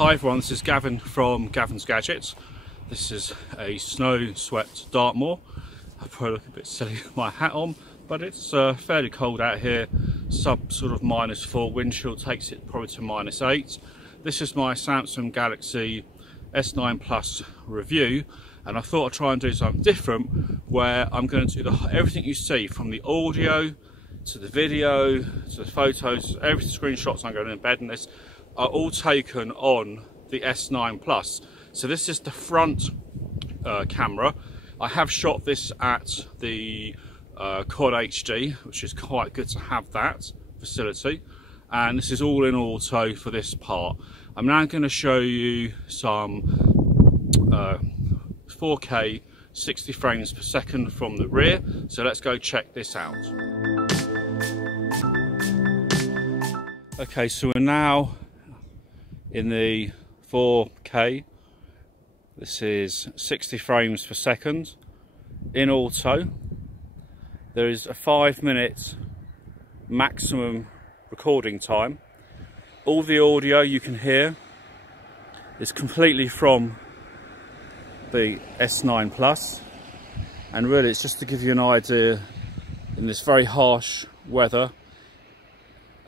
Hi everyone, this is Gavin from Gavin's Gadgets. This is a snow-swept Dartmoor. I probably look a bit silly with my hat on, but it's fairly cold out here. Sub sort of -4, wind chill takes it probably to -8. This is my Samsung Galaxy S9 Plus review, and I thought I'd try and do something different where I'm going to do everything you see, from the audio to the video to the photos, every screenshots I'm going to embed in this are all taken on the S9 Plus. So this is the front camera. I have shot this at the Quad HD, which is quite good to have that facility, and this is all in auto for this part. I'm now going to show you some 4K 60 frames per second from the rear, so let's go check this out. Okay, so we're now in the 4K. This is 60 frames per second in auto. There is a 5-minute maximum recording time. All the audio you can hear is completely from the S9 Plus, and really it's just to give you an idea in this very harsh weather,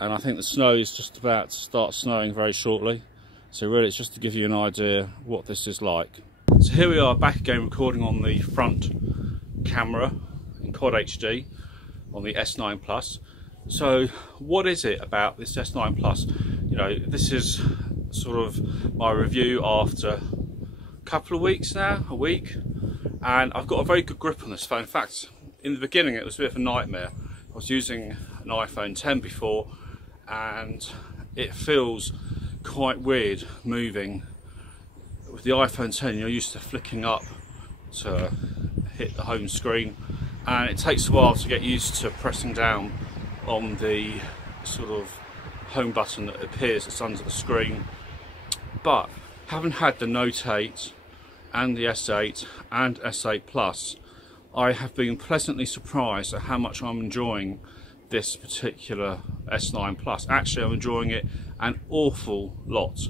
and I think the snow is just about to start snowing very shortly. So really it's just to give you an idea what this is like. So here we are back again recording on the front camera in Quad HD on the S9 Plus. So what is it about this S9 Plus? You know, this is sort of my review after a couple of weeks now, a week, and I've got a very good grip on this phone. In fact, in the beginning it was a bit of a nightmare. I was using an iPhone 10 before, and it feels quite weird moving. With the iPhone 10 you're used to flicking up to hit the home screen, and it takes a while to get used to pressing down on the sort of home button that appears that's under the screen. But having had the Note 8 and the S8 and S8 Plus, I have been pleasantly surprised at how much I'm enjoying this particular S9 Plus. Actually, I'm enjoying it an awful lot.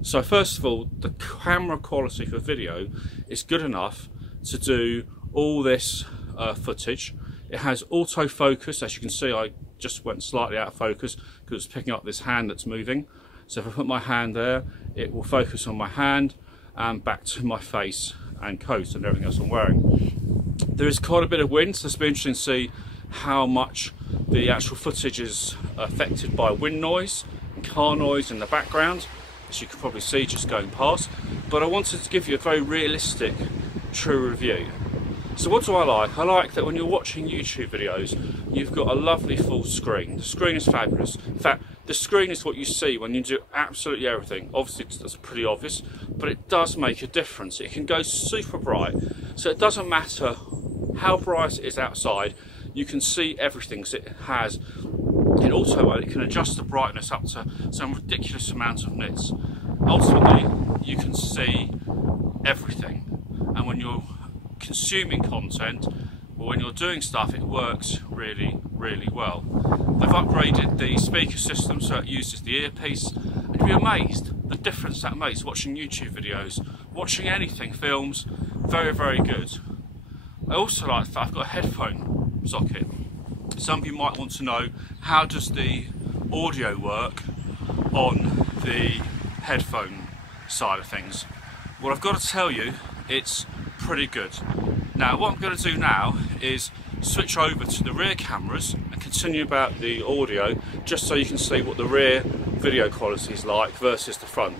So first of all, the camera quality for video is good enough to do all this footage. It has autofocus. As you can see, I just went slightly out of focus because it's picking up this hand that's moving. So if I put my hand there, it will focus on my hand and back to my face and coat and everything else I'm wearing. There is quite a bit of wind, so it's been interesting to see how much the actual footage is affected by wind noise and car noise in the background, as you can probably see just going past. But I wanted to give you a very realistic, true review. So what do I like? I like that when you're watching YouTube videos, you've got a lovely full screen. The screen is fabulous. In fact, the screen is what you see when you do absolutely everything. Obviously, that's pretty obvious, but it does make a difference. It can go super bright, so it doesn't matter how bright it is outside, you can see everything. So it has, in auto mode, it can adjust the brightness up to some ridiculous amount of nits. Ultimately, you can see everything, and when you're consuming content or when you're doing stuff, it works really, really well. They've upgraded the speaker system so it uses the earpiece, and you'll be amazed the difference that makes watching YouTube videos, watching anything, films. Very, very good. I also like the fact I've got a headphone socket. Some of you might want to know, how does the audio work on the headphone side of things? Well, I've got to tell you, it's pretty good. Now what I'm going to do now is switch over to the rear cameras and continue about the audio, just so you can see what the rear video quality is like versus the front.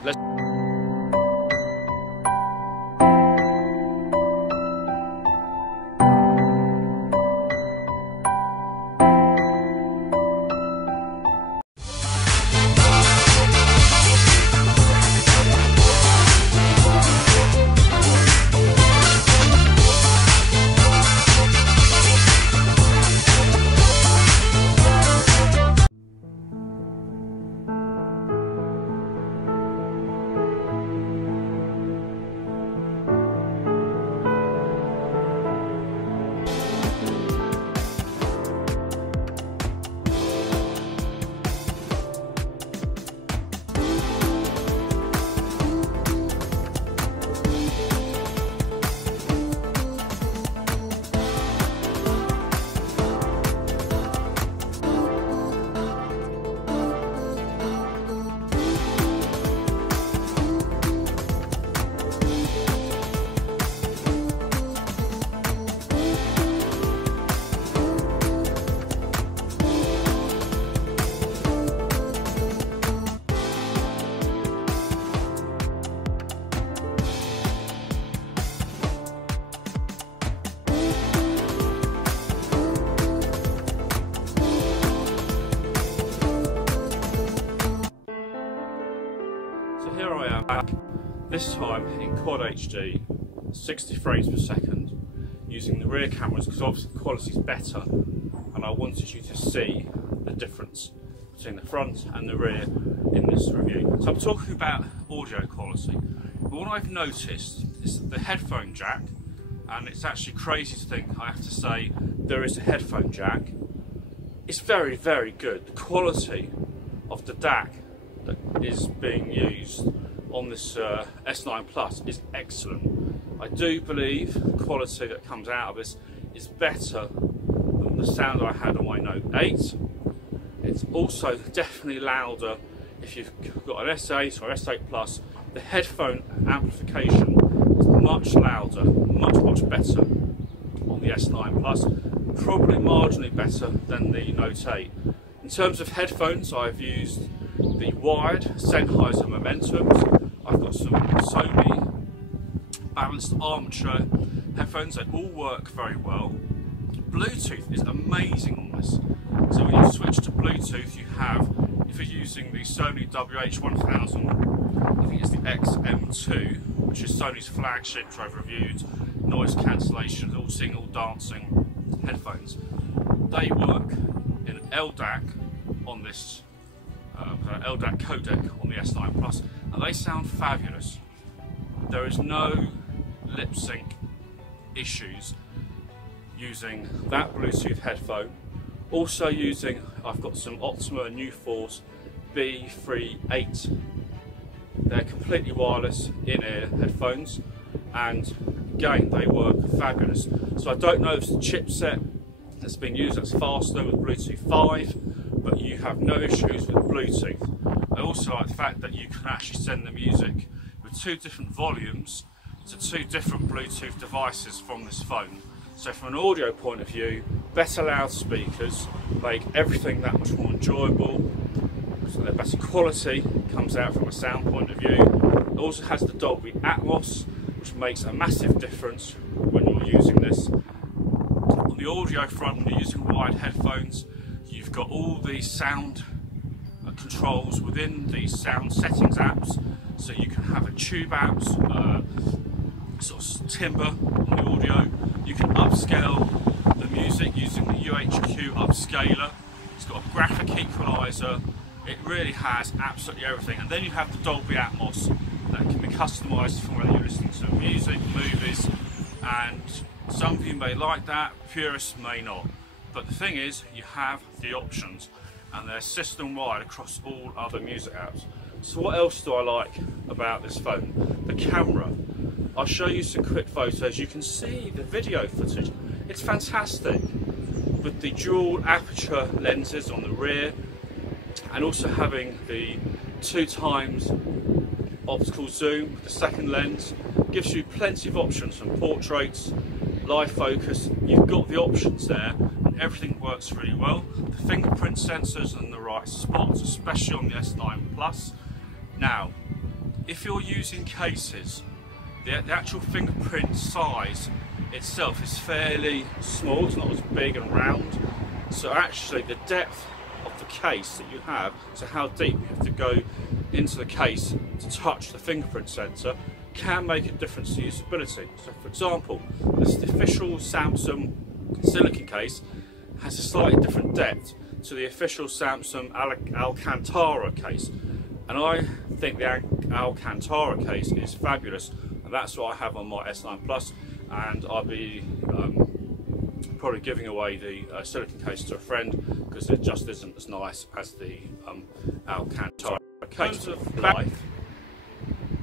I'm back, this time in Quad HD, 60 frames per second, using the rear cameras because obviously the quality is better, and I wanted you to see the difference between the front and the rear in this review. So I'm talking about audio quality. What I've noticed is that the headphone jack, and it's actually crazy to think I have to say there is a headphone jack, it's very, very good. The quality of the DAC that is being used on this S9 Plus is excellent. I do believe the quality that comes out of this is better than the sound I had on my Note 8. It's also definitely louder if you've got an S8 or S8 Plus. The headphone amplification is much louder, much better on the S9 Plus, probably marginally better than the Note 8. In terms of headphones, I've used the wired Sennheiser Momentums. I've got some Sony balanced armature headphones. They all work very well. Bluetooth is amazing on this. So when you switch to Bluetooth, you have, if you're using the Sony WH-1000, I think it's the XM2, which is Sony's flagship, which I've reviewed, noise cancellation, all singing, all dancing headphones. They work in LDAC on this LDAC codec on the S9 Plus, and they sound fabulous. There is no lip sync issues using that Bluetooth headphone. Also using, I've got some Optima New Force B38. They're completely wireless in-ear headphones, and again they work fabulous. So I don't know if it's the chipset that's been used that's faster with Bluetooth 5, but you have no issues with Bluetooth. I also like the fact that you can actually send the music with 2 different volumes to 2 different Bluetooth devices from this phone. So from an audio point of view, better loudspeakers make everything that much more enjoyable. So they're better quality, comes out from a sound point of view. It also has the Dolby Atmos, which makes a massive difference when you're using this. On the audio front, when you're using wired headphones, you've got all these sound controls within the sound settings apps. So you can have a tube apps, sort of timbre on the audio. You can upscale the music using the UHQ upscaler. It's got a graphic equalizer. It really has absolutely everything. And then you have the Dolby Atmos that can be customized from whether you're listening to music, movies, and some of you may like that, purists may not. But the thing is, you have the options, and they're system-wide across all other music apps. So what else do I like about this phone? The camera. I'll show you some quick photos. You can see the video footage. It's fantastic. With the dual aperture lenses on the rear, and also having the 2x optical zoom with the second lens, gives you plenty of options from portraits, live focus. You've got the options there, and everything works really well. The fingerprint sensors are in the right spots, especially on the S9 Plus. Now, if you're using cases, the actual fingerprint size itself is fairly small, it's not as big and round. So actually the depth of the case that you have, so how deep you have to go into the case to touch the fingerprint sensor, can make a difference to usability. So for example, this the official Samsung silicon case has a slightly different depth to the official Samsung Alcantara case. And I think the Alcantara case is fabulous, and that's what I have on my S9 Plus, and I'll be probably giving away the silicon case to a friend because it just isn't as nice as the Alcantara case. In terms of life,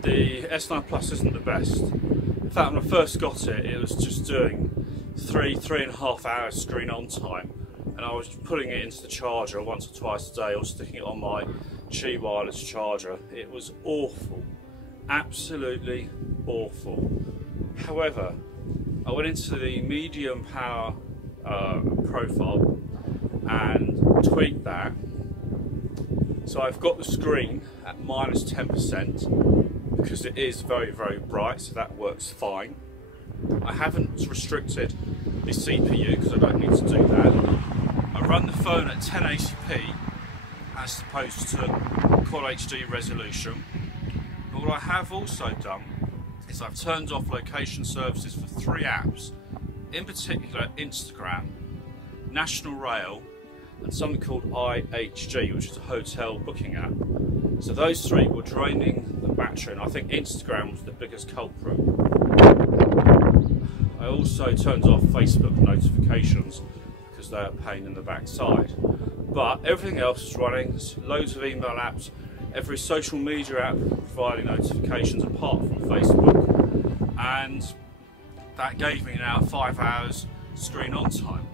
the S9 Plus isn't the best. In fact, when I first got it, it was just doing 3.5 hours screen on time, and I was putting it into the charger once or twice a day or sticking it on my Qi wireless charger. It was awful, absolutely awful. However, I went into the medium power profile and tweaked that. So I've got the screen at -10% because it is very, very bright, so that works fine. I haven't restricted the CPU because I don't need to do that. I run the phone at 1080p as opposed to Quad HD resolution. All what I have also done is I've turned off location services for 3 apps, in particular Instagram, National Rail, and something called IHG, which is a hotel booking app. So those 3 were draining the battery, and I think Instagram was the biggest culprit. I also turned off Facebook notifications because they're a pain in the backside. But everything else is running. There's loads of email apps, every social media app providing notifications apart from Facebook, and that gave me now 5 hours screen on time.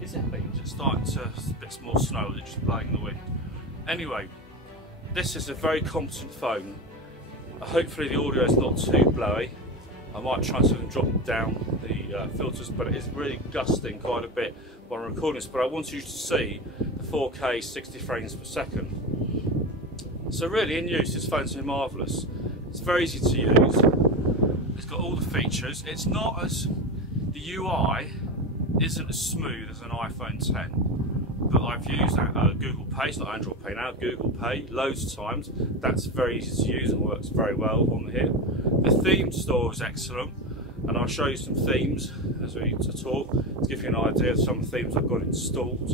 Is it me? It's starting to bit more snow, it's just blowing the wind. Anyway, this is a very competent phone. Hopefully the audio is not too blowy. I might try and drop down the filters, but it is really gusting quite a bit while I'm recording this. But I want you to see the 4K 60 frames per second. So really, in use, this phone's been marvellous. It's very easy to use. It's got all the features. It's not as, the UI isn't as smooth as an iPhone 10, but I've used Google Pay. It's not Android Pay now, Google Pay, loads of times. That's very easy to use and works very well on here. The theme store is excellent, and I'll show you some themes as we talk to give you an idea of some of the themes I've got installed.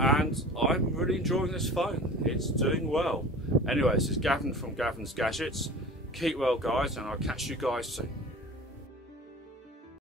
And I'm really enjoying this phone. It's doing well. Anyway, this is Gavin from Gavin's Gadgets. Keep well, guys, and I'll catch you guys soon.